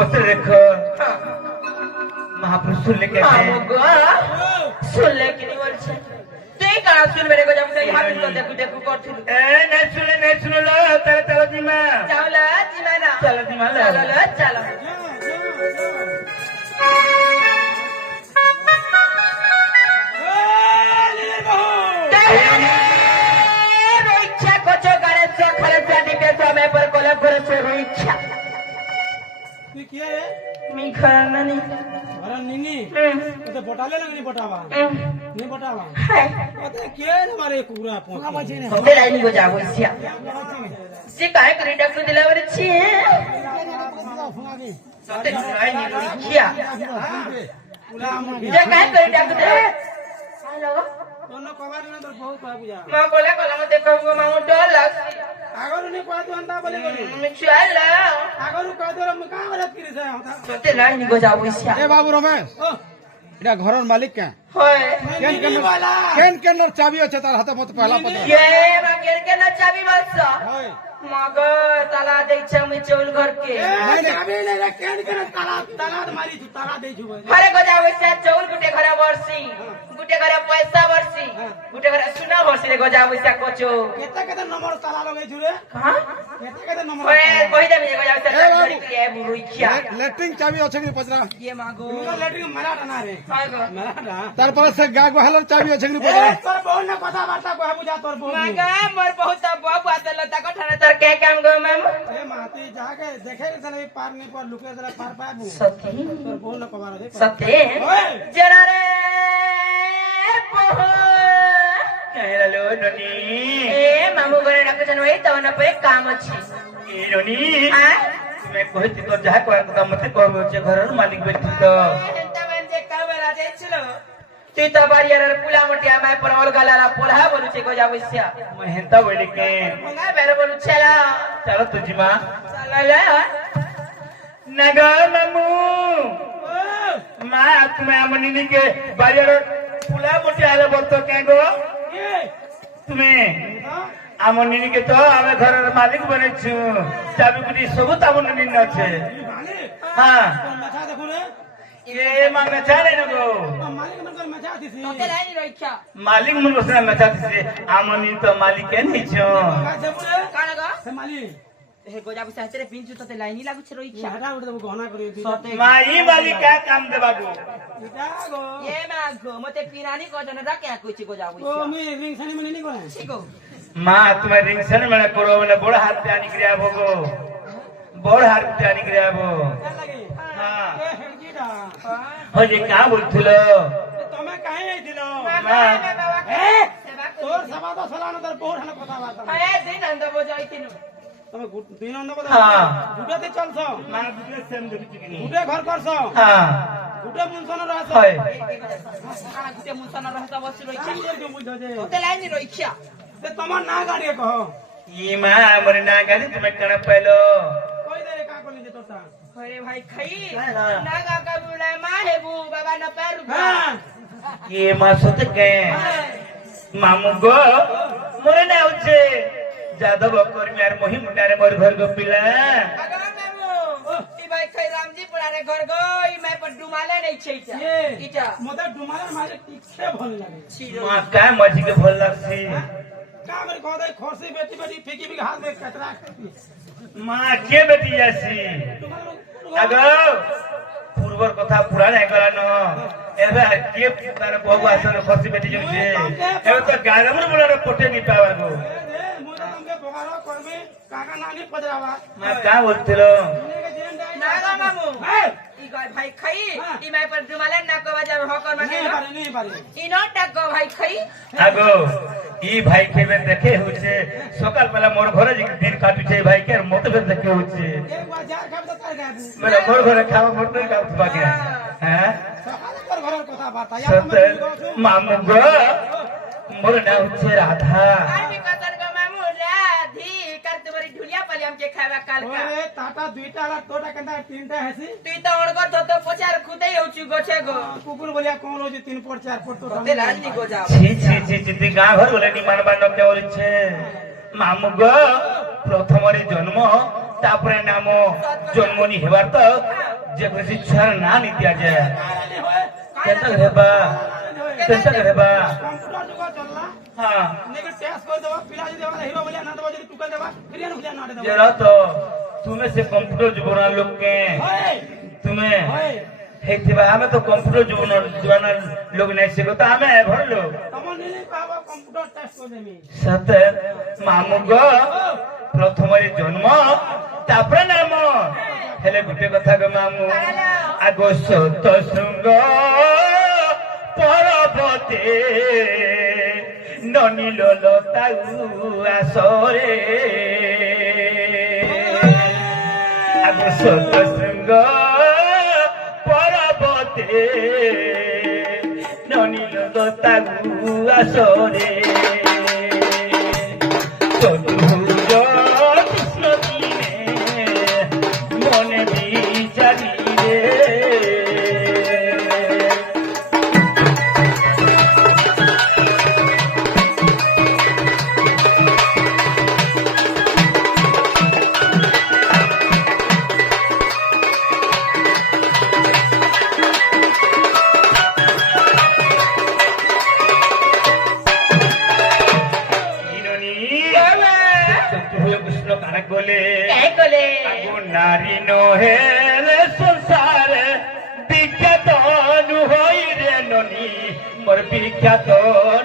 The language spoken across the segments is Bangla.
बस रेख महापुरुष सुन लेके শুনলে কি নি বলছে তুই কারা শুনবে রে গজা বুঝাই হাবিল তো দেখু দেখু করছিস नहीं सुन लो चलो चलो जीमा চাওলা জিনা না चलो जीमा চলো চলো রইচ্ছা কচো গাড়ে সখালে জানি কে সময় পর কোলে করে সে রইচ্ছা তুই কি রে मी खरा नाही अरे निनी तो बोटाले लगनी बोटावा नहीं बोटावा हाय अरे के हमारे कुरा पहुंच होते लाईनी गो जावो सिया से काय करी डॉक्टर दिल्यावर छी होते लाईनी गो किया जे काय करी डॉक्टर हेलो तोनो कबार ना तो बहुत बाबू जा मा बोला कोला मते कहू मा डर लाग आगरु नहीं कोई तो अंता बोले बोली मी चला आगरु कह दो हम का गलत करी से होता होते लाईनी गो जावो सिया ए बाबू रमेश इडा घरर मालिक के होय केन चाबी আছে তার হাতে মত পহলা পতা ये मा के ना चाबी बस होय मगर ताला दे छमी चौल घर के चाबी ले रे केन के ताला मारी तू ताला दे छु अरे गजा वैसे चौल गुटे घरे वर्षी गुटे घरे पैसा वर्षी गुटे घरे सुना वर्षी रे गजा वैसे कोचो केते केते नंबर ताला लगे छु रे हां केते केते नंबर ओए कहि दे गजा वैसे धरी के बुरुई खिया লেট্রিন চাবি আছে কি পচরা ये मागो तुमको लेटरिंग मराठा ना रे मागो मराठा তারপর সে গা গহলর চাবি আছে কি পচরা तोर बहुत ना कथा वार्ता को बुझा तोर बहुत मागा मोर बहुत बाबू आते लता को थाने तर के काम गो मैम ए माती जाके देखे चले पार नहीं पर लुके जरा पार पाबू सती तोर बहुत ना कबार दे सते जरा रे हेलो ननी ए मामू गरे डाको जन वही तो ना पे काम अछि ए ननी हां मैं कहती तो जहा को मत कहबो जे घरर मालिक बेटी तो एंता मन जे काबरा जाइछलो তুই তো বাড়িয়ার পুলা মটিয়া মাই পর অলগালা পোলা বলুছে গজা বইসা मैं हेंता बोले के মঙ্গা বের বলুছেলা चलो तो जीमा চালালে नगा मामू मां तुम्हें अमनी के बाजार पुला मोटे आले बोलतो के गो ए तुम्हें अमनी के तो आमे घरर मालिक बने छु चाबी गुडी सब तामनी न छे भाले हां तोर मचा देखो रे ये मांगे चाले न गो मालिक मन कर मचा दिसी তোতে লাইনি রইছা मालिक मन बसना मचा से अमनी तो मालिक के नहीं छो का जब रे কানা গো से मालिक হে গজা বইসা হাতে পিনছু তোতে লাইনি লাগুছে রইছা हटा उठ दे गहना करियो दी সতে माई मालिक क्या काम दे बाबू इटा गो এ মা গো মতে পিরানি গজন রাকে কইছি গজা ओ বইসা मी रिंग सानी मनी नहीं करे ঠিকো मां तुम्हें रिंगसन में करो बोले बड़ हाथ पे आनी क्रिया भोगो बड़ हाथ पे आनी क्रिया भो क्या लगे हां ए हेडजीडा हो जे का बोलथलो तमे काहे आइथिलो ए तोर सभा तो सलान तर बहुत हन कथा बात ए दिन अंद बजाइतिनु तमे दिन अंद कथा हां गुटे ते चलसो मां दुले सेम देखि कि नहीं गुटे घर करसो हां गुटे मुनसन रहसो होय কানা গুতে মুনসানা রহতা বসি রইছা ये जो बुझो जे তোতে লাইনি রইছা ते तमा ना गाड़ी कहो ये मां हमरे ना गाड़ी तुम्हें कण पहलो कोई दे का कोली जे तोता अरे भाई खाई हाँ। नागा का बुला मां है बू बाबा न पैर हां ये मां सोते के मामू गो मोरे ना उचे जादव कर मेर मोहि मुंडारे मोर घर गो पिला अगर बाबू ई भाई खाई रामजी पुराने घर गो ई मैं पर डुमाले नहीं छैचा ये इटा मोदा डुमार मारे तीखे भल लागे मां का मजी के भल लगसी का मेरे कह दे खोसी बेटी बेटी फेंकी भी हाथ में कचरा मां के बेटी जासी अगो पूर्वर कथा पुराण है करा न एबे के तार बहु आसन खसी बेटी जो जे एबे तो गागमर बोला पोटे नहीं पावा गो मुझे तुमके बोगारो करबे काका नानी पजरावा मां का बोलतलो नागा मामू ए ई गाय भाई खाई ई मैं पर डुमाले ना को बजा होकर माने नहीं पारे ई नोट गो भाई खाई आगो ई भाई के बे देखे होचे सकाल बेला मोर घरे जे दिन काटू छे भाई के मत बे देखे होचे एक बार जार खाब तो कर गाबू मेरा मोर घरे खावा मोर नहीं खाव बाके हैं सकाल कर घर कथा बात या सत मामू गो मोर ना होचे राधा आई भी कतर गो मामू राधी कर तुम्हारी ढुलिया पली हमके खावा काल का ओए टाटा दुईटा ला तोटा कंदा तीनटा हेसी তুই তো অনগর তো পচার খুদেই হউছি গছে গো कुकुर बोलिया कौन रोज 3 फुट 4 फुट तो তোতে লাইনি গো যাও ছি ছি ছি ছি তি গাঁ ঘর বলে নি মান বান কে বলছে মামু গো প্রথমরে জন্ম তারপরে নাম জন্মনি হেবার তো ଯେକୌଣସି ଛୁଆର ନାଁ ନି ଦିଆଯାଏ କେନ୍ତା ହେବା କେନ୍ତା ହେବା କମ୍ପ୍ୟୁଟର ଯୁଗ ଚାଲିଲା ହଁ ନେଇକି ଟେଷ୍ଟ କରିଦେବ ପିଲା ଯଦି ଆମର ହିରୋ ଭଳିଆ ନା ଦେବ ଯଦି ଟୁକେଲ ଦେବା ଫିରିଆନ ଭଳିଆ ନା ଦେବ जरा तो तुम्हें से कंप्यूटर जुबाना लोग के तुम्हें ହେଇଥିବା ଆମେ ତ କମ୍ପ୍ୟୁଟର ଜୀବନ ଲୋକ ନାଇଁ ଶିଖୁ ତ ଆମେ ଭଲ ଲୋକ ତମ ନିଲି ପାବ କମ୍ପ୍ୟୁଟର ଟେଷ୍ଟ କରିଦେମି ସତେ ମାମୁଗ ପ୍ରଥମରେ ଜନ୍ମ ତାପରେ ନାମ ହେଲେ ଗୋଟେ କଥା ଗ ମାମୁ ଆଗ ସତ ଶୃଙ୍ଗ ପରବତେ ନନିଲ ଲତାଉ ଆସରେ ଆଗ ସତ ଶୃଙ୍ଗ পরবতে ননীল দত্তাগু আসরে চতুর্ভুজ কৃষ্ণ দিনে মনে বিচারিলে নারী নহেলে সংসার বিখ্যাত নুহই রে ননী মোর বিখ্যাত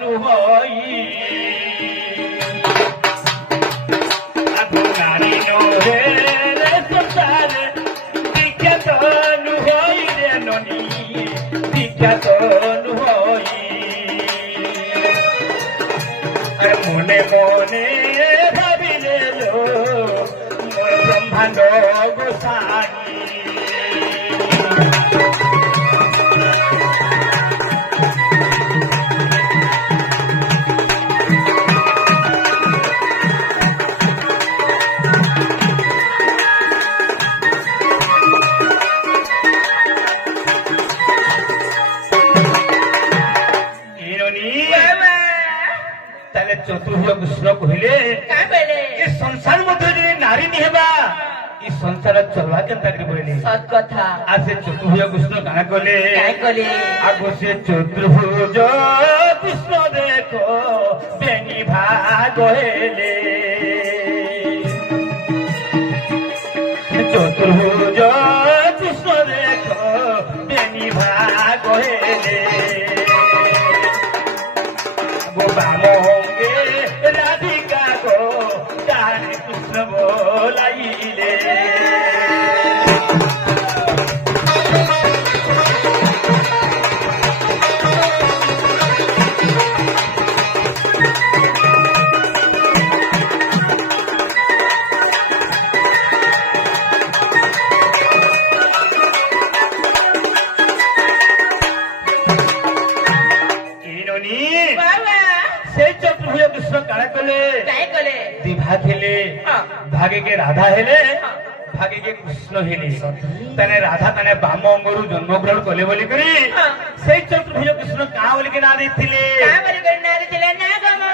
নুহই নারী নহেলে সংসার বিখ্যাত নুহই রে ননী বিখ্যাত নুহই মনে মনে ভাবিলে ব্রহ্মাণ্ড গোসাই তাহলে চতুর্থ কৃষ্ণ কহিলে এ সংসার মধ্যে যদি নারী নি হেবা ই সংসার চলবা কেনতা করে বইলে সৎ কথা আর সে চতুর্ভুজ কৃষ্ণ কানা কলে আগো সে চতুর্ভুজ কৃষ্ণ দেখো বেনি ভাগ হেলে চতুর্ভুজ কৃষ্ণ দেখো বেনি ভাগ হেলে বামঙ্গে রাধিকা গো কানে কৃষ্ণ বলাইলে भागे के राधा हेले भागे के कृष्ण हेले तने राधा तने बाम अंगरु जन्म ग्रहण कले बोली करी से चतुर्भुज कृष्ण का बोली के ना देथिले का बोली के ना देथिले ना गम